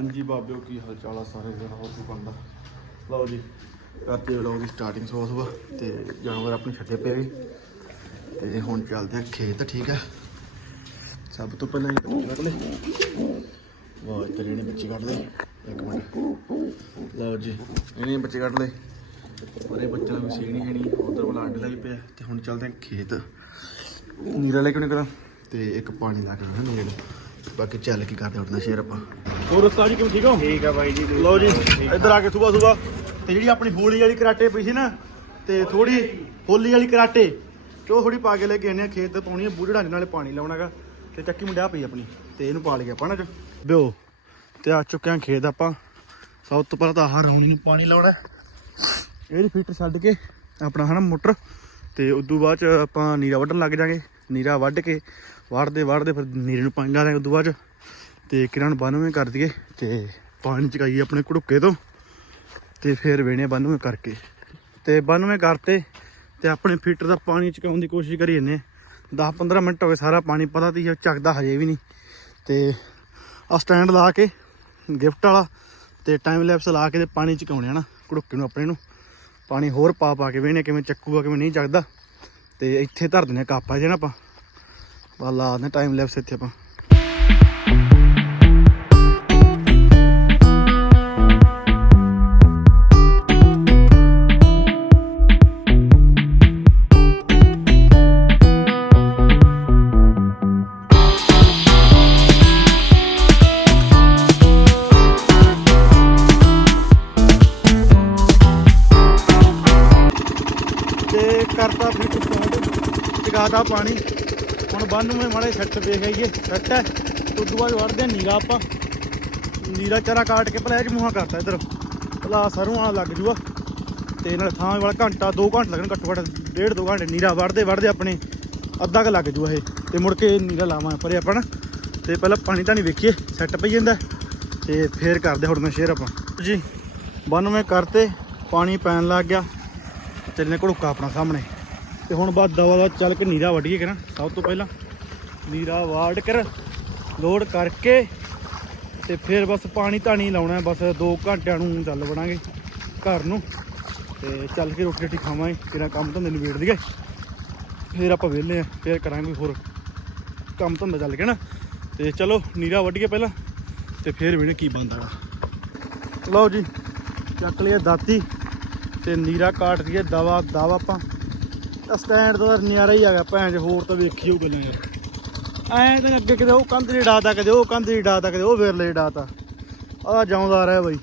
ਹਾਂਜੀ ਬਾਬਿਓ, ਕੀ ਹਾਲ ਚਾਲ ਆ ਸਾਰੇ ਜਣਾ? ਹੋਰ ਕੀ ਬੰਦਾ ਲਓ ਜੀ ਕਰਦੇ ਵਲੋਗ ਦੀ ਸਟਾਰਟਿੰਗ ਸਵੇਰ ਸਵੇਰ ਤੇ ਜਾਨਵਰ ਆਪਣੇ ਛੱਡੇ ਪਏ ਵੀ ਤੇ ਹੁਣ ਚੱਲਦੇ ਆ ਖੇਤ, ਠੀਕ ਹੈ ਸਭ ਤੋਂ ਪਹਿਲਾਂ ਇਹ ਬੱਚੇ ਕੱਢ ਲੈ। ਵਾਹ ਤੇਰੇ ਨੇ ਬੱਚੇ ਕੱਢ ਲਏ ਇੱਕ ਮਿੰਟ। ਲਓ ਜੀ, ਇਹਨੇ ਬੱਚੇ ਕੱਢ ਲਏ। ਉਹਦੇ ਬੱਚਿਆਂ ਨੂੰ ਸੀ ਨਹੀਂ ਹੈਣੀ ਉਧਰ ਵਾਲਾ ਅੱਡ ਲਈ ਪਿਆ। ਤੇ ਹੁਣ ਚੱਲਦੇ ਆ ਖੇਤ। ਨੀਰਾ ਲੈ ਕੇ ਨਿਕਲਾਂ। ਤੇ ਇੱਕ ਪਾਣੀ ਲਾ ਕੇ ਨੀਰੇ ਨੂੰ ਬਾਕੀ ਚੱਲ ਕੇ ਕਰਦੇ ਉੱਠਣਾ ਸ਼ੇਰ ਆਪਾਂ। ਹੋਰ ਉਸਤਾਦ ਜੀ ਕਿਵੇਂ ਠੀਕ ਹੋ? ਠੀਕ ਆ ਬਾਈ ਜੀ ਲਓ ਜੀ ਇੱਧਰ ਆ ਕੇ ਸਵੇਰ ਸਵੇਰ ਤੇ ਜਿਹੜੀ ਆਪਣੀ ਹੋਲੀ ਵਾਲੀ ਕਰਾਟੇ ਪਈ ਸੀ ਨਾ ਤੇ ਥੋੜੀ ਹੋਲੀ ਵਾਲੀ ਕਰਾਟੇ ਤੇ ਉਹ ਥੋੜੀ ਪਾ ਕੇ ਲੈ ਕੇ ਆਨੇ ਆ ਖੇਤ ਤੇ ਪਾਉਣੀ ਆ ਬੂਝੇ ਢਾਂਜੇ ਨਾਲੇ ਪਾਣੀ ਲਾਉਣਾਗਾ ਤੇ ਚੱਕੀ ਮੁੰਡਿਆ ਪਈ ਆਪਣੀ ਤੇ ਇਹਨੂੰ ਪਾ ਲਿਆ ਨਾ ਚ ਬਿਓ ਤੇ ਆ ਚੁੱਕੇ ਆ ਖੇਤ ਆਪਾਂ। ਸਭ ਤੋਂ ਪਹਿਲਾਂ ਤਾਂ ਆਹ ਰੌਣੀ ਨੂੰ ਪਾਣੀ ਲਾਉਣਾ। ਇਹਦੀ ਫਿਲਟਰ ਛੱਡ ਕੇ ਆਪਣਾ ਹਨਾ ਮੋਟਰ ਤੇ ਉਦੋਂ ਬਾਅਦ ਚ ਆਪਾਂ ਨੀਰਾ ਵੱਢਣ ਲੱਗ ਜਾਾਂਗੇ। ਨੀਰਾ ਵੱਢ ਕੇ ਵੱਢਦੇ ਵੱਢਦੇ ਫਿਰ ਨੀਰੇ ਨੂੰ ਪਾਣੀ ਲਾ ਦਾਂਗੇ ਉਦੋਂ ਬਾਅਦ ਚ। ਤੇ ਕਿਰਨ ਬਾਨਵੇਂ ਕਰ ਦਈਏ ਤੇ ਪਾਣੀ ਚਕਾਈਏ ਆਪਣੇ ਘੜੁੱਕੇ ਤੋਂ ਤੇ ਫਿਰ ਵੇਣੇ ਬੰਨਵੇਂ ਕਰਕੇ। ਤੇ ਬਾਨਵੇਂ ਕਰਤੇ ਤੇ ਆਪਣੇ ਫਿਲਟਰ ਦਾ ਪਾਣੀ ਚਕਾਉਣ ਦੀ ਕੋਸ਼ਿਸ਼ ਕਰੀ ਜੰਨੇ 10-15 ਮਿੰਟ ਹੋ ਗਏ ਸਾਰਾ ਪਾਣੀ ਪਤਾ ਤੀ ਚੱਕਦਾ ਹਜੇ ਵੀ ਨਹੀਂ। ਤੇ ਆ ਸਟੈਂਡ ਲਾ ਕੇ ਗਿਫਟ ਵਾਲਾ ਤੇ ਟਾਈਮ ਲੈਪਸ ਲਾ ਕੇ ਤੇ ਪਾਣੀ ਚਕਾਉਣੇ ਆ ਨਾ ਘੜੁੱਕੇ ਨੂੰ ਆਪਣੇ ਨੂੰ। ਪਾਣੀ ਹੋਰ ਪਾ ਪਾ ਕੇ ਵੇਣੇ ਕਿਵੇਂ ਚੱਕੂਗਾ, ਕਿਵੇਂ ਨਹੀਂ ਚੱਕਦਾ। ਤੇ ਇੱਥੇ ਧਰ ਦਿੰਦੇ ਕਾਪਾ ਜਿਹੜਾ ਆਪਾਂ। ਬਾ ਲਾ ਦਿੰਦੇ ਟਾਈਮ ਲੈਪਸ ਇੱਥੇ ਆਪਾਂ। ਹੁਣ ਬੰਨ ਮਾੜੇ ਸੈੱਟ ਵੇਖ ਆਈਏ ਸੈੱਟ ਹੈ। ਉਦੋਂ ਬਾਅਦ ਵੜਦੇ ਆ ਨੀਰਾ ਆਪਾਂ। ਨੀਰਾ ਚਾਰਾ ਕਾਟ ਕੇ ਭਲਾ ਇਹ ਚ ਮੂੰਹਾਂ ਕਰਤਾ ਇਧਰ। ਭਲਾ ਸਰੋਂ ਵਾਲਾ ਲੱਗ ਜੂਗਾ। ਤੇ ਨਾਲ ਥਾਂ ਵਾਲਾ ਘੰਟਾ 2 ਘੰਟੇ ਲੱਗਣ ਘੱਟੋ ਘੱਟ, ਡੇਢ ਦੋ ਘੰਟੇ ਨੀਰਾ ਵੜਦੇ ਵੜਦੇ ਆਪਣੇ ਅੱਧਾ ਕ ਲੱਗ ਜੂਗਾ ਇਹ। ਤੇ ਮੁੜ ਕੇ ਨੀਰਾ ਲਾਵਾਂ ਪਰੇ ਆਪਾਂ ਨਾ। ਤੇ ਪਹਿਲਾਂ ਪਾਣੀ ਤਾਂ ਨਹੀਂ ਵੇਖੀਏ, ਸੈੱਟ ਪਈ ਜਾਂਦਾ। ਤੇ ਫੇਰ ਕਰਦੇ ਹੁਣ ਮੈਂ ਸ਼ੇਅਰ ਆਪਾਂ। ਜੀ ਬੰਨਵੇਂ ਕਰਤੇ, ਪਾਣੀ ਪੈਣ ਲੱਗ ਗਿਆ। ਚੱਲਨੇ ਘੜੁੱਕਾ ਆਪਣਾ ਸਾਹਮਣੇ। ਤੇ ਹੁਣ ਬਾਅਦ ਦਵਾ ਦਾ ਚੱਲ ਕੇ ਨੀਰਾ ਵੱਢੀਏ ਨਾ, ਸਭ ਤੋਂ ਪਹਿਲਾਂ। ਨੀਰਾ ਵਾੜ ਕਰ ਲੋਡ ਕਰਕੇ ਤੇ ਫਿਰ ਬਸ ਪਾਣੀ ਧਾਣੀ ਲਾਉਣਾ ਬਸ 2 ਘੰਟਿਆਂ ਨੂੰ ਚੱਲ ਬਣਾਂਗੇ ਘਰ ਨੂੰ। ਤੇ ਚੱਲ ਕੇ ਰੋਟੀ ਰੋਟੀ ਖਾਵਾਂਗੇ ਕਿਹੜਾ ਕੰਮ ਧੰਦੇ ਨੂੰ ਦਈਏ ਫਿਰ ਆਪਾਂ ਵਿਹਲੇ ਆ ਫਿਰ ਕਰਾਂਗੇ ਹੋਰ ਕੰਮ ਧੰਦਾ ਚੱਲ ਕੇ ਨਾ। ਤੇ ਚਲੋ ਨੀਰਾ ਵੱਢ ਵੱਢੀਏ ਪਹਿਲਾਂ, ਤੇ ਫਿਰ ਵੇਣੇ ਕੀ ਬਣਦਾ ਲਓ ਜੀ, ਚੱਕ ਲਈਏ ਦਾਤੀ ਤੇ ਨੀਰਾ ਕਾਟ ਦਈਏ, ਦਵਾ ਦਵਾ ਆਪਾਂ। ਤਾਂ ਸਟੈਂਡ ਤੋਂ ਤਾਂ ਨਿਆਰਾ ਹੀ ਆ ਗਿਆ, ਭੈਣ ਚ ਹੋਰ ਤਾਂ ਵੇਖੀ ਉਹ ਗੱਲਾਂ ਯਾਰ। ਐਂ ਤਾਂ ਅੱਗੇ ਕਿਤੇ ਉਹ ਕੰਧ ਦੀ ਡਾਤਾ ਕਦੇ ਉਹ ਕੰਧ ਦੀ ਡਾਤਾ ਕਦੇ ਉਹ ਵਿਰਲੇ ਦੀ ਡਾਤਾ ਆ ਜਾਉਂਦਾ ਰਿਹਾ ਬਾਈ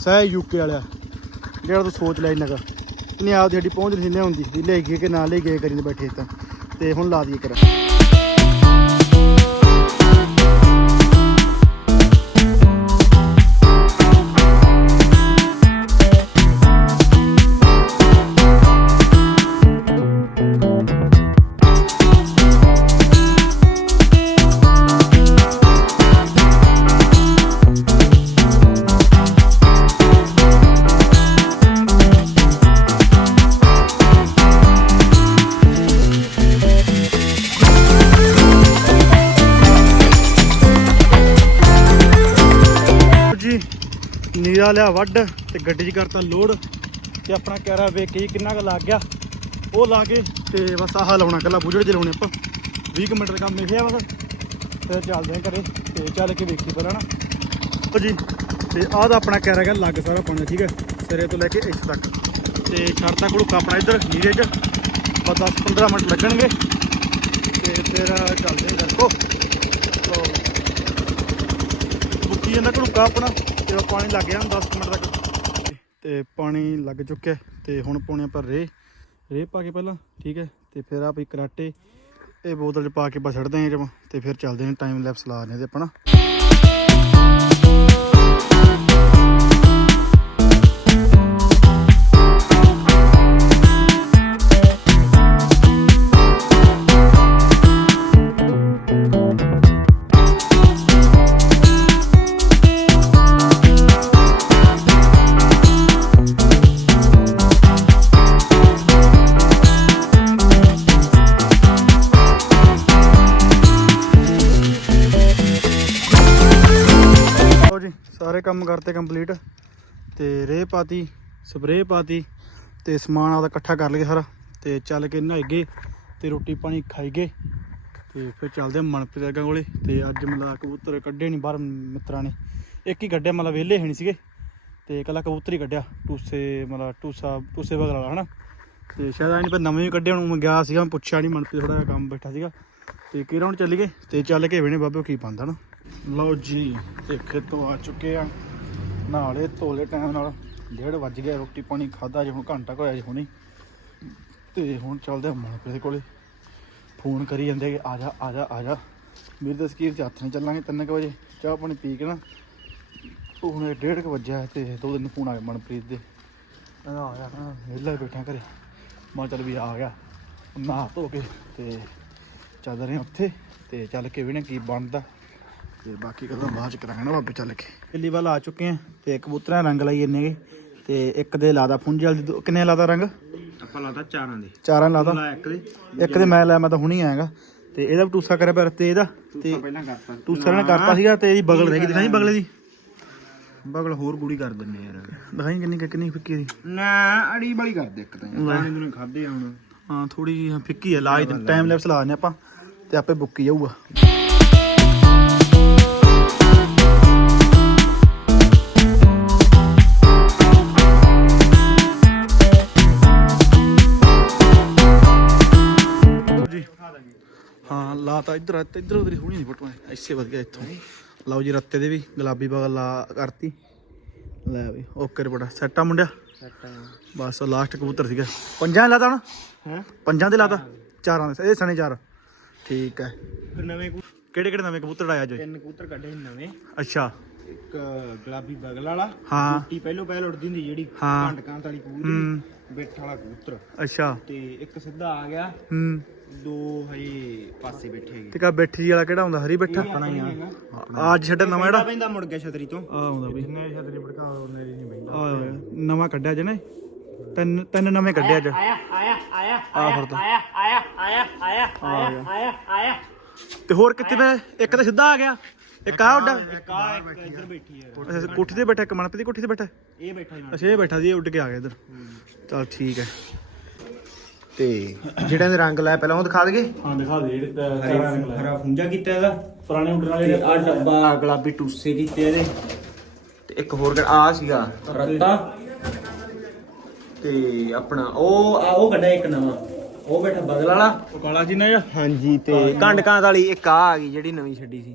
ਸਹਿ ਯੂਕੇ ਵਾਲਿਆ। ਜਿਹੜਾ ਤੂੰ ਸੋਚ ਲੈ ਇੰਨਾ ਕੁ। ਨਹੀਂ ਆਪਦੀ ਸਾਡੀ ਪਹੁੰਚ ਨਹੀਂ ਸੀ ਲਿਆਉਂਦੀ ਵੀ ਲੈ ਗਏ ਕਿ ਨਾ ਲੈ ਗਏ, ਕਰੀ ਬੈਠੇ ਤਾਂ। ਤੇ ਹੁਣ ਲਾ ਦਈਏ ਕਰਾ ਨੀਰਾ ਲਿਆ ਵੱਢ ਤੇ ਗੱਡੀ 'ਚ ਕਰਤਾ ਲੋਡ ਤੇ ਆਪਣਾ ਕੈਰਾ ਵੇਖ ਕੇ ਕਿੰਨਾ ਕੁ ਲੱਗ ਗਿਆ। ਉਹ ਲਾ ਕੇ ਤੇ ਬਸ ਆਹ ਲਾਉਣਾ ਕੱਲਾ ਬੁਝੜ ਚ ਲਾਉਣੇ ਆਪਾਂ। 20 ਕੁ ਮਿੰਟ ਦਾ ਕੰਮ ਲਿਖਿਆ ਬਸ। ਫਿਰ ਚੱਲਦੇ ਆ ਘਰੇ ਤੇ ਚੱਲ ਕੇ ਵੇਖੀ ਪਹਿਲਾਂ ਨਾ ਲਓ ਜੀ, ਤੇ ਆਹ ਦਾ ਆਪਣਾ ਕੈਰਾ ਗਿਆ ਲੱਗ ਸਾਰਾ ਪਾਣੀ ਠੀਕ ਹੈ? ਸਿਰੇ ਤੋਂ ਲੈ ਕੇ ਇੱਥੇ ਤੱਕ। ਤੇ ਛੜਤਾ ਘੜੂਕਾ ਆਪਣਾ ਇੱਧਰ, ਨੀਰੇ 'ਚ। ਬਸ 10 15 ਮਿੰਟ ਲੱਗਣਗੇ। ਤੇ ਫਿਰ ਚੱਲਦੇ ਆ ਘਰ। ਕੋ ਬੁੱਕੀ ਜਾਂਦਾ ਘੜੂਕਾ ਆਪਣਾ ਜਦੋਂ ਪਾਣੀ ਲੱਗ ਗਿਆ 10 ਮਿੰਟ ਤੱਕ। ਤੇ ਪਾਣੀ ਲੱਗ ਚੁੱਕਿਆ ਤੇ ਹੁਣ ਪਾਉਣੇ ਆਪਾਂ ਰੇ ਰੇ ਪਾ ਕੇ ਪਹਿਲਾਂ, ਠੀਕ ਹੈ? ਤੇ ਫਿਰ ਆਪਾਂ ਕਰਾਟੇ, ਇਹ ਬੋਤਲ ਚ ਪਾ ਕੇ ਬਸ ਛੱਡਦੇ ਆਂ ਜਮ ਤੇ ਫਿਰ ਚੱਲਦੇ ਆਂ ਟਾਈਮ ਲੈਪਸ ਲਾ ਨੇ ਤੇ ਆਪਣਾ ਕਰਤੇ ਕੰਪਲੀਟ ਤੇ ਰੇਹ ਪਾਤੀ ਸਪਰੇਅ ਪਾਤੀ ਤੇ ਸਮਾਨ ਆਦਾ ਇਕੱਠਾ ਕਰ ਲਏ ਸਾਰਾ ਤੇ ਚੱਲ ਕੇ ਨਹਾਈ ਗਏ ਤੇ ਰੋਟੀ ਪਾਣੀ ਖਾਈ ਗਏ ਤੇ ਫਿਰ ਚੱਲਦੇ ਮਨਪ੍ਰੀਤ ਵਰਗਾ ਕੋਲੇ ਤੇ ਅੱਜ ਮਤਲਬ ਕਬੂਤਰ ਕੱਢੇ ਨਹੀਂ ਬਾਹਰ ਮਿੱਤਰਾਂ ਨੇ। ਇੱਕ ਹੀ ਕੱਢਿਆ ਮਤਲਬ ਵਿਹਲੇ ਹੈ ਨਹੀਂ ਸੀਗੇ ਤੇ ਇਕੱਲਾ ਕਬੂਤਰ ਹੀ ਕੱਢਿਆ, ਟੂਸੇ ਮਤਲਬ ਟੂਸਾ, ਟੂਸੇ ਬਗਲ ਵਾਲਾ, ਹਨਾ? ਤੇ ਸ਼ਾਇਦ ਐ ਨਹੀਂ ਪਰ ਨਵੇਂ ਹੀ ਕੱਢੇ, ਹੁਣ ਮੈਂ ਗਿਆ ਸੀਗਾ ਪੁੱਛਿਆ ਨਹੀਂ ਮਨਪ੍ਰੀਤ ਥੋੜਾ ਕੰਮ ਬੈਠਾ ਸੀਗਾ। ਤੇ ਕੀ ਹੁਣ ਚੱਲ ਗਏ ਤੇ ਚੱਲ ਕੇ ਵੇਣੇ ਬਾਬੇ ਕੀ ਪਾਉਂਦਾ ਨਾ ਲਓ ਜੀ ਤੇ ਖੇਤੋਂ ਆ ਚੁੱਕੇ ਆ ਨਾਲੇ ਧੋਲੇ ਟਾਈਮ ਨਾਲ ਡੇਢ ਵੱਜ ਗਿਆ, ਰੋਟੀ ਪਾਣੀ ਖਾਦਾ ਜੇ ਹੁਣ ਘੰਟਾ ਕੁ ਹੋਇਆ ਜੀ ਹੁਣੇ। ਤੇ ਹੁਣ ਚੱਲਦੇ ਆ ਮਨਪ੍ਰੀਤ ਕੋਲੇ। ਫੋਨ ਕਰੀ ਜਾਂਦੇ ਕਿ ਆ ਜਾ ਆ ਜਾ ਆ ਜਾ। ਮੇਰੇ ਤਾਂ ਸਕੀਰ 'ਚ ਹੱਥ ਨਹੀਂ ਚੱਲਾਂਗੇ ਤਿੰਨ ਕੁ ਵਜੇ, ਚਾਹ ਪਾਣੀ ਪੀ ਕੇ ਨਾ। ਉਹ ਹੁਣ ਡੇਢ ਕੁ ਵੱਜਿਆ ਹੈ ਤੇ ਦੋ ਦਿਨ ਫੋਨ ਆ ਗਿਆ ਮਨਪ੍ਰੀਤ ਦੇ। ਕਹਿੰਦਾ ਆ ਜਾ ਵਿਹਲਾ ਹੀ ਬੈਠਾ ਘਰੇ। ਮੈਂ ਚੱਲ ਵੀ ਆ ਗਿਆ। ਨਾ ਧੋ ਕੇ ਤੇ ਚੱਲ ਰਹੇ ਉੱਥੇ। ਤੇ ਚੱਲ ਕੇ ਵੀ ਨਾ ਕੀ ਬਣਦਾ। ਤੇ ਬਾਕੀ ਗੱਲਾਂ ਬਾਅਦ ਚ ਕਰਾਂਗੇ ਨਾ ਬਾਬੇ ਚੱਲ ਕੇ। ਦਿੱਲੀ ਵੱਲ ਆ ਚੁੱਕੇ ਆ ਤੇ ਕਬੂਤਰਾਂ ਦੇ ਰੰਗ ਲਾਈ ਗੇ ਤੇ ਇੱਕ ਦੇ ਲਾਦਾ ਫੁੰਜਲ ਦੀ ਕਿੰਨੇ ਲਾਦਾ ਰੰਗ? ਆਪਾਂ ਲਾਦਾ ਚਾਰਾਂ ਦੇ। ਚਾਰਾਂ ਲਾਦਾ? ਇੱਕ ਦੇ। ਇੱਕ ਦੇ ਮੈਂ ਲਾਇਆ ਮੈਂ ਤਾਂ ਹੁਣੀ ਆਇਆਗਾ ਤੇ ਇਹਦਾ ਵੀ ਟੂਸਾ ਕਰਿਆ ਪਿਆ ਤੇ ਇਹਦਾ। ਤੇ ਪਹਿਲਾਂ ਕਰਤਾ। ਟੂਸਾ ਨੇ। ਕਰਤਾ ਸੀਗਾ ਤੇ ਇਹਦੀ ਬਗਲ ਰਹਿ ਗਈ। ਦਿਖਾਈ ਬਗਲੇ ਦੀ ਬਗਲ ਹੋਰ ਗੂੜੀ ਕਰ ਦਿੰਨੇ ਯਾਰ। ਦਿਖਾਈ ਕਿੰਨੀ ਕੁ- ਕਿੰਨੀ ਫਿੱਕੀ ਦੀ ਨਾ ਅੜੀ ਬੜੀ ਕਰ ਦੇ ਇੱਕ ਤਾਂ ਯਾਰ। ਪਾਣੀ ਨੂੰ ਖਾਦੇ ਆ ਹੁਣ। ਹਾਂ ਥੋੜੀ ਜਿਹੀ ਫਿੱਕੀ ਹੈ ਲਾਜ ਟਾਈਮ ਲੈਪਸ ਲਾ ਦਿੰਦੇ ਆਪਾਂ। ਤੇ ਆਪੇ ਬੁੱਕੀ ਜਾਊਗਾ। ਲਾਤਾ ਇੱਧਰ ਆ ਤੇ ਇੱਧਰ ਉਧਰ ਹੋਣੀ ਨਹੀਂ ਫੋਟੋਆਂ। ਐਸੇ ਵਧ ਗਿਆ ਇੱਥੋਂ। ਲਓ ਜੀ ਰੱਤੇ ਦੇ ਵੀ ਗੁਲਾਬੀ ਬਗਲ ਲਾ ਕਰਤੀ। ਲੈ ਵੀ ਓਕੇ ਬੜਾ ਸੈੱਟ ਆ ਮੁੰਡਿਆ? ਸੈੱਟ ਬਸ ਲਾਸਟ ਕਬੂਤਰ ਸੀਗਾ। ਪੰਜਾਂ ਲਾਤਾ ਨਾ ਹੈ? ਪੰਜਾਂ ਦੇ ਲਾਤਾ? ਚਾਰਾਂ ਦੇ। ਇਹ ਸਣੇ ਚਾਰ। ਠੀਕ ਹੈ। ਨਵੇਂ ਕਿਹੜੇ ਕਿਹੜੇ ਨਵੇਂ ਕਬੂਤਰ ਆਇਆ ਜੋ ਤਿੰਨ ਕਬੂਤਰ ਕੱਢੇ ਨਵੇਂ। ਅੱਛਾ। ਇੱਕ ਗੁਲਾਬੀ ਬਗਲ ਵਾਲਾ ਹਾਂ। ਟੀ ਪਹਿਲੋਂ ਪਹਿਲ ਉੜਦੀ ਹੁੰਦੀ ਜਿਹੜੀ ਹਾਂ। ਵਾਲੀ ਕਬੂਤਰ ਹੂੰ। ਬੈਠ ਵਾਲਾ ਕਬੂਤਰ। ਅੱਛਾ। ਤੇ ਇੱਕ ਸਿੱਧਾ ਆ ਗਿਆ। ਹੂੰ। ਦੋ ਹਜੇ ਪਾਸੇ ਬੈਠੇ ਹੈਗੇ। ਤੇ ਕਾ ਬੈਠੀ ਵਾਲਾ ਕਿਹੜਾ ਹੁੰਦਾ? ਹਰੀ ਬੈਠਾ? ਆਪਣਾ ਹੀ ਆ- ਅੱਜ ਛੱਡਿਆ ਨਵਾਂ ਜਿਹੜਾ? ਪੈਂਦਾ ਮੁੜ ਗਿਆ ਛਤਰੀ ਤੋਂ। ਆ ਆਉਂਦਾ ਬਈ। ਜਿੰਨੇ ਛਤਰੀ ਭੜਕਾ ਉਹਨੇ ਨਹੀਂ ਬੈਂਦਾ ਆ ਨਵਾਂ ਕੱਢਿਆ ਜਨੇ ਤਿੰਨ ਤਿੰਨ ਨਵੇਂ ਕੱਢਿਆ ਅੱਜ। ਆਇਆ ਆਇਆ ਆਇਆ ਆ ਫਿਰ ਤਾਂ ਆਇਆ ਆਇਆ ਆਇਆ ਆਇਆ ਆਇਆ ਆਇਆ। ਤੇ ਹੋਰ ਕਿੱਥੇ ਪਿਆ ਇੱਕ ਤਾਂ ਸਿੱਧਾ ਆ ਗਿਆ। ਇੱਕ ਆ ਉੱਡਾ ਇੱਕ ਆ ਇੱਕ ਇੱਧਰ ਬੈਠੀ ਹੈ ਅੱਛਾ, ਕੋਠੀ ਤੇ ਬੈਠਾ ਇੱਕ ਮਨਪ੍ਰੀਤ ਦੀ ਕੋਠੀ ਤੇ ਬੈਠਾ? ਇਹ ਬੈਠਾ ਹੀ ਅੱਛਾ ਇਹ ਬੈਠਾ ਸੀ ਇਹ ਉੱਡ ਕੇ ਆ ਗਿਆ ਇੱਧਰ। ਚਲ ਠੀਕ ਹੈ। ਤੇ ਜਿਹੜਾ ਦੇ ਰੰਗ ਲਾਇਆ ਪਹਿਲਾਂ ਉਹ ਦਿਖਾ ਦਈਏ? ਹਾਂ ਦਿਖਾ ਦੇ ਹਰਾ ਫੁੰਜਾ ਕੀਤਾ ਇਹਦਾ? ਪੁਰਾਣੇ ਉੱਡਣ ਤੇ ਆ ਡੱਬਾ ਗੁਲਾਬੀ ਟੂਸੇ ਕੀਤੇ ਇਹਦੇ। ਤੇ ਇੱਕ ਹੋਰ ਆ ਸੀਗਾ ਰੱਤਾ। ਤੇ ਆਪਣਾ ਉਹ ਆ ਉਹ ਕੱਢਿਆ ਇੱਕ ਨਵਾਂ। ਉਹ ਬੈਠਾ ਬਗਲ ਵਾਲਾ। ਉਹ ਕਾਲਾ ਜੀ ਨਾ ਜਾਂ ਹਾਂਜੀ ਤੇ ਕੰਡਕਾਂ ਵਾਲੀ ਇੱਕ ਆ ਆ ਗਈ ਜਿਹੜੀ ਨਵੀਂ ਛੱਡੀ ਸੀ।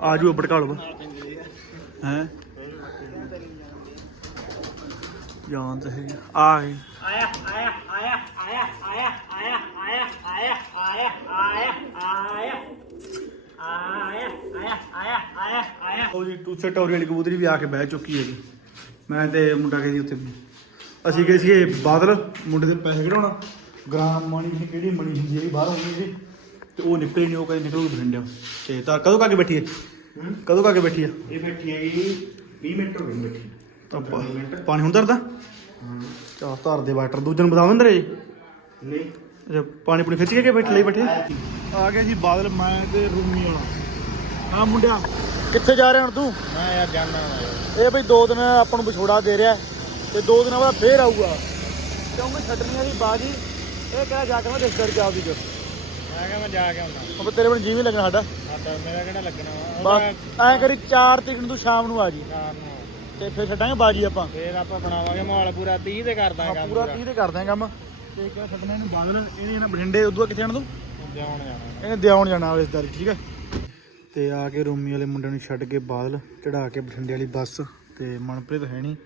ਆ ਜੂ ਭੜਕਾ ਲਓ ਹੈ ਜਾਨ ਤੇ ਹੈਗੀ ਆ ਗਈ ਆਇਆ ਆਇਆ ਆਇਆ ਆਇਆ ਆਇਆ ਆਇਆ ਆਇਆ ਆਇਆ ਆਇਆ ਆਇਆ ਆਇਆ ਆਇਆ ਆਇਆ ਆਇਆ ਆਇਆ ਆਇਆ ਉਹ ਜੀ ਟੂਸੇ ਟੌਰੀ ਵਾਲੀ ਕਬੂਤਰੀ ਵੀ ਆ ਕੇ ਬਹਿ ਚੁੱਕੀ ਹੈ ਜੀ ਮੈਂ ਤੇ ਮੁੰਡਾ ਗਏ ਸੀ ਉੱਥੇ ਅਸੀਂ ਗਏ ਸੀਗੇ ਬਾਦਲ ਮੁੰਡੇ ਦੇ ਪੈਸੇ ਕਢਾਉਣਾ ਗ੍ਰਾਮ ਮਣੀ ਕਿਹੜੀ ਮਣੀ ਹੁੰਦੀ ਹੈ ਬਾਹਰ ਹੁੰਦੀ ਤੇ ਉਹ ਨਿਕਲੀ ਨਹੀਂ ਉਹ ਕਦੇ ਨਿਕਲ ਕੇ ਬਠਿੰਡਿਆ ਤੇ ਤਾਂ ਕਦੋਂ ਕਾਕੇ ਬੈਠੀ ਹੈ? ਕਦੋਂ ਕਾਕੇ ਬੈਠੀ ਹੈ? ਇਹ ਬੈਠੀ ਹੈਗੀ 20 ਮਿੰਟ ਹੋ ਗਏ ਬੈਠੀ। ਤਾਂ ਪਾ- ਪਾਣੀ ਹੁਣ ਧਰਦਾ ਚਾ ਧਰ ਦੇ ਵਾਟਰ ਦੂਜੇ ਨੂੰ ਬਤਾ ਦਿੰਦੇ ਰੇ ਨਹੀਂ। ਅੱਛਾ ਪਾਣੀ ਪੂਣੀ ਖਿੱਚ ਕੇ ਕਿ ਬੈਠ ਲਈ ਬੈਠੇ? ਆ ਗਏ ਸੀ ਬਾਦਲ ਮੈਂ ਤੇ ਰੂਮੀ ਵਾਲਾ। ਆ ਮੁੰਡਿਆ। ਕਿੱਥੇ ਜਾ ਰਿਹਾ ਹੁਣ ਤੂੰ? ਮੈਂ ਯਾਰ ਜਾਣਾ ਇਹ ਬਈ ਦੋ ਦਿਨ ਆਪਾਂ ਨੂੰ ਵਿਛੋੜਾ ਦੇ ਰਿਹਾ ਤੇ ਦੋ ਦਿਨਾਂ ਬਾਅਦ ਫੇਰ ਆਊਗਾ। ਕਿਉਂਕਿ ਛੱਡਣੀ ਵਾਲੀ ਬਾਜੀ ਇਹ ਕਿਹੜਾ ਜਾ ਕੇ ਮੈਂ ਰਿਸ਼ਤੇਦਾਰ ਜਾ ਦੀ ਜੋ। ਮੈਂ ਕਿਹਾ ਮੈਂ ਜਾ ਕੇ ਆਉਂਦਾ। ਉਹ ਤੇਰੇ ਬਣ ਜੀਵੀ ਲੱਗਣਾ ਸਾਡਾ। ਸਾਡਾ ਮੇਰਾ ਕਿਹੜਾ ਲੱਗਣਾ? ਵਾ ਬਸ ਐਂ ਕਰੀ 4 ਤਰੀਕ ਨੂੰ ਤੂੰ ਸ਼ਾਮ ਨੂੰ ਆ ਜੀ। ਨੂੰ। ਤੇ ਫੇਰ ਛੱਡਾਂਗੇ ਬਾਜੀ ਆਪਾਂ। ਫੇਰ ਆਪਾਂ ਬਣਾਵਾਂਗੇ ਮਾਹੌਲ ਪੂਰਾ 30 ਤੇ ਕਰਦਾ ਹਾਂ, ਪੂਰਾ 30 ਤੇ ਕਰਦੇ ਆਂ ਕੰਮ। ਤੇ ਇੱਕ ਛੱਡਣਾ ਇਹਨੂੰ ਬਾਦਲ ਇਹਨੇ ਨਾ ਬਠਿੰਡੇ ਉਦੋਂ ਕਿੱਥੇ ਜਾਣਾ ਤੂੰ? ਜਾਣ ਜਾਣਾ। ਇਹਨੇ ਦਿਆਉਣ ਜਾਣਾ ਰਿਸ਼ਤੇਦਾਰੀ ਠੀਕ ਹੈ ਤੇ ਆ ਕੇ ਰੋਮੀ ਵਾਲੇ ਮੁੰਡੇ ਨੂੰ ਛੱਡ ਕੇ ਬਾਦਲ ਚੜਾ ਕੇ ਬਠਿੰਡੇ ਵਾਲੀ ਬੱਸ ਤੇ ਮਨਪ੍ਰੀਤ ਹੈ ਨਹੀਂ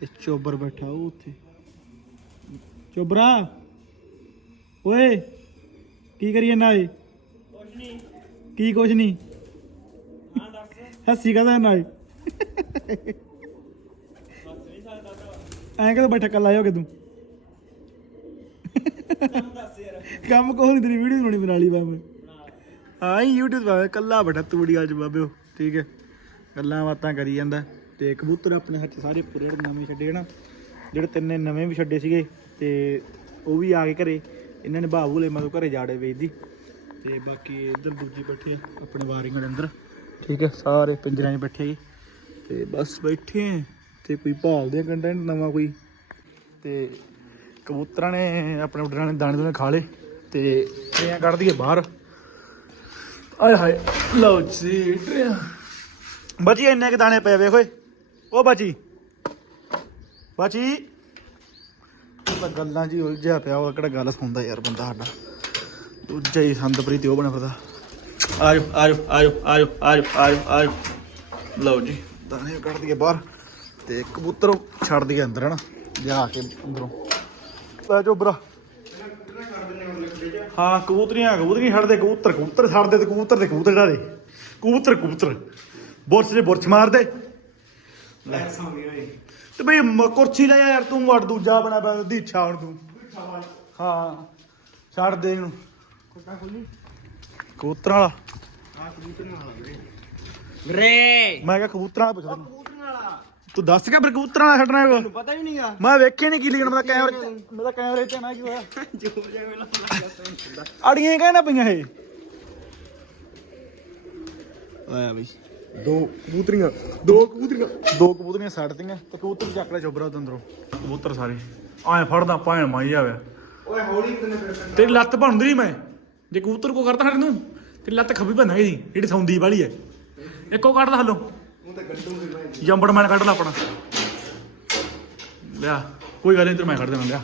ਤੇ ਚੋਬਰ ਬੈਠਾ ਉਹ ਉੱਥੇ। ਚੋਬਰਾ! ਓਏ! ਕੀ ਕਰੀ ਜਾਂਦਾ ਏ ਕੁਛ ਨਹੀਂ। ਕੀ ਕੁਛ ਨਹੀਂ ਹੱਸੀ ਕਹਦਾ ਨਾ ਐਂ ਕਦੋਂ ਬੈਠਾ ਕੱਲਾ ਹੋ ਕੇ ਤੂੰ? ਕੰਮ ਕੋਲ ਨਹੀਂ, ਤੇਰੀ ਵੀਡੀਓ ਬਣਾਉਣੀ ਬਣਾ ਲਈ ਬਾਬੇ। ਹਾਂ YouTube ਤੇ ਕੱਲਾ ਬੈਠਾ ਤੂੜੀ ਅੱਜ ਬਾਬਿਓ ਠੀਕ ਹੈ। ਗੱਲਾਂ ਬਾਤਾਂ ਕਰੀ ਜਾਂਦਾ ਤੇ ਕਬੂਤਰ ਆਪਣੇ ਹੱਥ ਸਾਰੇ ਪੂਰੇ ਨਵੇਂ ਛੱਡੇ ਨਾ ਜਿਹੜੇ ਤਿੰਨੇ ਨਵੇਂ ਵੀ ਛੱਡੇ ਸੀਗੇ ਤੇ ਉਹ ਵੀ ਆ ਕੇ ਘਰੇ। ਇਹਨਾਂ ਨੇ ਬਾਬੂ ਲੈ ਮਤਲਬ ਘਰੇ ਜਾੜੇ ਵੇਚਦੀ ਤੇ ਬਾਕੀ ਇੱਧਰ ਦੂਜੀ ਬੈਠੇ ਆ, ਆਪਣੇ ਵਾਰਿੰਗ ਦੇ ਅੰਦਰ। ਠੀਕ ਹੈ ਸਾਰੇ ਪਿੰਜਰਿਆਂ 'ਚ ਬੈਠੇ ਜੀ। ਤੇ ਬਸ ਬੈਠੇ ਆ ਤੇ ਕੋਈ ਭਾਲਦੇ ਕੰਟੈਂਟ ਨਵਾਂ ਕੋਈ। ਤੇ ਕਬੂਤਰਾਂ ਨੇ ਆਪਣੇ ਉੱਡਰਾਂ ਨੇ ਦਾਣੇ ਦੋਨੇ ਖਾ ਲਏ ਤੇ ਟਰੇਆਂ ਕੱਢ ਦਈਏ ਬਾਹਰ। ਆਏ ਹਾਏ, ਲਓ ਜੀ, ਟਰੇਆਂ। ਬਾਜੀ, ਇੰਨੇ ਕਿ ਦਾਣੇ ਪਏ ਵੇਖ ਓਏ। ਉਹ ਬਾਜੀ। ਬਚੀ ਤਾਂ ਗੱਲਾਂ ਜੀ ਉਲਝਿਆ ਪਿਆ, ਉਹ ਕਿਹੜਾ ਗੱਲ ਸੁਣਦਾ ਯਾਰ ਬੰਦਾ ਸਾਡਾ। ਦੂਜਾ ਹੀ ਸੰਦਪ੍ਰੀਤ ਉਹ ਬਣਾ ਫਿਰਦਾ। ਆਜੋ ਆਜੋ ਆਜੋ ਆਜੋ ਆਜੋ ਆਜੋ ਆਜੋ। ਲਓ ਜੀ ਦਾਣੇ ਕੱਢ ਦਈਏ ਬਾਹਰ ਤੇ ਕਬੂਤਰ ਛੱਡ ਦਈਏ ਅੰਦਰ, ਹਨਾ? ਜਾ ਕੇ ਅੰਦਰੋਂ। ਲੈ ਜੋ ਬਰਾ ਹਾਂ, ਕਬੂਤਰੀਆਂ ਕਬੂਤਰੀਆਂ ਛੱਡਦੇ, ਕਬੂਤਰ ਕਬੂਤਰ ਛੱਡਦੇ ਤੇ ਕਬੂਤਰ ਤੇ ਕਬੂਤਰ ਛੱਡਦੇ ਕਬੂਤਰ ਕਬੂਤਰ। ਬੁਰਸ਼ ਦੇ ਬੁਰਸ਼ ਮਾਰਦੇ। ਲੈ। ਤੇ ਬਈ ਮ- ਕੁਰਸੀ ਲੈ ਯਾਰ ਤੂੰ ਵੜ ਦੂਜਾ ਬਣਾ ਬਣਾ ਦੀ ਇੱਛਾ ਹੁਣ ਤੂੰ। ਹਾਂ ਛੱਡ ਦੇ ਇਹਨੂੰ। ਕਬੂਤਰਾਂ ਵਾਲਾ। ਵੀਰੇ। ਮੈਂ ਕਿਹਾ ਕਬੂਤਰਾਂ ਵਾਲਾ ਪੁੱਛਦਾ ਤੈਨੂੰ। ਤੂੰ ਦੱਸ ਕੇ ਫਿਰ ਕਬੂਤਰਾਂ ਵਾਲਾ ਛੱਡਣਾ ਹੈਗਾ ਪਤਾ ਹੀ ਨਹੀਂਗਾ। ਮੈਂ ਵੇਖਿਆ ਨਹੀਂ ਕੀ ਲਿਖਣਾ ਮੈਂ ਤਾਂ ਕੈਮਰੇ ਮੈਂ ਤਾਂ ਕੈਮਰੇ ਤੇ ਨਾ ਕੀ ਹੋਇਆ। ਜੋ ਅੜੀਆਂ ਕਹਿਣਾ ਪਈਆਂ ਇਹ। ਆਇਆ ਬਈ। ਦੋ ਕਬੂਤਰੀਆਂ ਦੋ ਕਬੂਤਰੀਆਂ। ਦੋ ਕਬੂਤਰੀਆਂ ਤੇ ਕਬੂਤਰ ਚੱਕ ਲੈ ਚੋਬਰਾ ਉਹਦੇ ਅੰਦਰੋਂ। ਕਬੂਤਰ ਸਾਰੇ। ਆਏ ਫੜਦਾ ਪਾਣ ਮਾਈ ਜਾਵੇ। ਓਏ ਹੌਲੀ ਤੈਨੂੰ ਫਿਰ ਤੇਰੀ ਲੱਤ ਬਣਦੀ ਨਹੀਂ ਮੈਂ। ਜੇ ਕਬੂਤਰ ਕੋ ਕਰਦਾ ਸਾਡੇ ਨੂੰ ਤੇਰੀ ਲੱਤ ਖੱਬੀ ਬਣਾਂਗੇ ਜੀ ਜਿਹੜੀ ਸੌਂਦੀ ਵਾਲੀ ਹੈ। ਇੱਕੋ ਕੱਢਦਾ ਹਲੋ। ਉਹ ਤਾਂ ਗੱਡੂ ਮੈਂ ਜੰਬੜ ਮੈਂ ਕੱਢ ਲਾ ਆਪਣਾ। ਲਿਆ ਕੋਈ ਗੱਲ ਨਹੀਂ ਤੇ ਮੈਂ ਕੱਢ ਦੇਣਾ ਲਿਆ।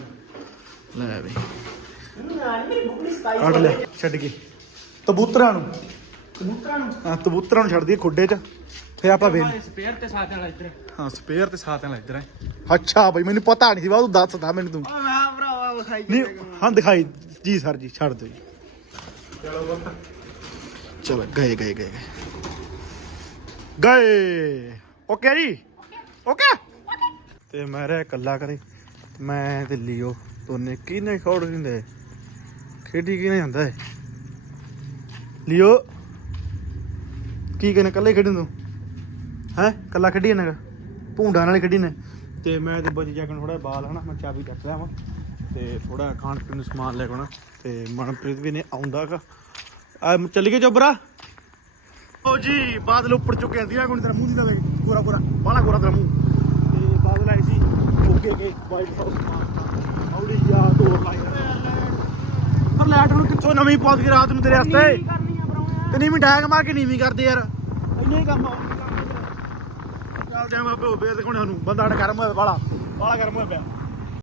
ਲੈ ਬਈ ਕੱਢ ਲਿਆ ਛੱਡ ਕੇ। ਕਬੂਤਰਾਂ ਨੂੰ। ਕਬੂਤਰਾਂ ਨੂੰ ਹਾਂ ਕਬੂਤਰਾਂ ਨੂੰ ਛੱਡ ਦਈਏ ਖੁੱਡੇ 'ਚ। ਫਿਰ ਆਪਾਂ ਵੇਲ ਸਪੇਅਰ ਤੇ ਸਾਥ ਵਾਲਾ ਇੱਧਰ। ਹਾਂ ਸਪੇਅਰ ਤੇ ਸਾਥ ਨਾਲ ਇੱਧਰ ਹੈ ਅੱਛਾ ਬਈ ਮੈਨੂੰ ਪਤਾ ਨਹੀਂ ਸੀ ਵਾ ਤੂੰ ਦੱਸਦਾ ਮੈਨੂੰ ਤੂੰ। ਓ ਮੈਂ ਭਰਾਵਾ ਵਿਖਾਈ ਨਹੀਂ ਹਾਂ ਦਿਖਾਈ। ਜੀ ਸਰ ਜੀ ਛੱਡ ਦਿਓ ਜੀ। ਚਲੋ ਬੱਤ ਚਲੋ ਗਏ ਗਏ ਗਏ। ਗਏ। ਓਕੇ ਜੀ? ਓਕੇ? ਤੇ ਮੈਂ ਰਹਿ ਇਕੱਲਾ ਕਰੇ ਮੈਂ ਤੇ ਲਿਓ ਦੋਨੇ। ਕਿਨੇ ਖੋੜ ਦਿੰਦੇ? ਖੇਡੀ ਕਿਨੇ ਜਾਂਦਾ ਹੈ ਲਿਓ। ਕੀ ਕਹਿੰਦੇ ਇਕੱਲੇ ਖੇਡਣ ਤੂੰ ਹੈ? ਇਕੱਲਾ ਖੇਡੀ ਇਹਨਾਂ ਭੂੰਡਾਂ ਨਾਲ ਖੇਡੀ ਨੇ ਤੇ ਮੈਂ ਤੇ ਬਜੀ ਜਾ ਕੇ ਥੋੜਾ ਬਾਲ ਹਨਾ ਮੈਂ ਚਾਬੀ ਚੱਕ ਲਿਆ ਵਾਂ ਤੇ ਥੋੜਾ ਖਾਣ ਪੀਣ ਨੂੰ ਸਮਾਨ ਲੈ ਕੇ ਆਉਣਾ ਤੇ ਮਨਪ੍ਰੀਤ ਵੀ ਨੇ ਆਉਂਦਾਗਾ ਆ ਚੱਲ ਗਏ ਚੋਬਰਾ ਓ ਜੀ ਬਾਦਲ ਉੱਪਰ ਚੁੱਕੇ ਦੀਆਂ ਕੋਈ ਤੇਰਾ ਮੂੰਹ ਨਹੀਂ ਦਵੇ ਗੋਰਾ ਗੋਰਾ ਬਾਲਾ ਗੋਰਾ ਤੇਰਾ ਮੂੰਹ। ਤੇ ਬਾਦਲ ਆਏ ਸੀ ਓਕੇ ਕੇ ਵਾਈਟ ਹਾਊਸ ਆਉੜੀ ਯਾਰ ਦੋ ਲਾਈ ਪਰ ਲੈਟ ਨੂੰ ਕਿੱਥੋਂ ਨਵੀਂ ਪੌਦ ਕੇ ਰਾਤ ਨੂੰ ਤੇਰੇ ਵਾਸਤੇ? ਤੇ ਮੈਂ ਡੈਗ ਮਾਰ ਕੇ ਨੀਵੀਂ ਕਰਦੇ ਯਾਰ। ਇੰਨੇ ਹੀ ਕੰਮ ਆ। ਚੱਲ ਜਾ ਬਾਬੇ ਹੋਵੇ ਦੇਖੋ ਸਾਨੂੰ। ਬੰਦਾ ਸਾਡਾ ਗਰਮ ਹੋਇਆ ਬਾਲਾ ਬਾਲਾ ਗਰਮ ਹੋਇਆ ਪਿਆ।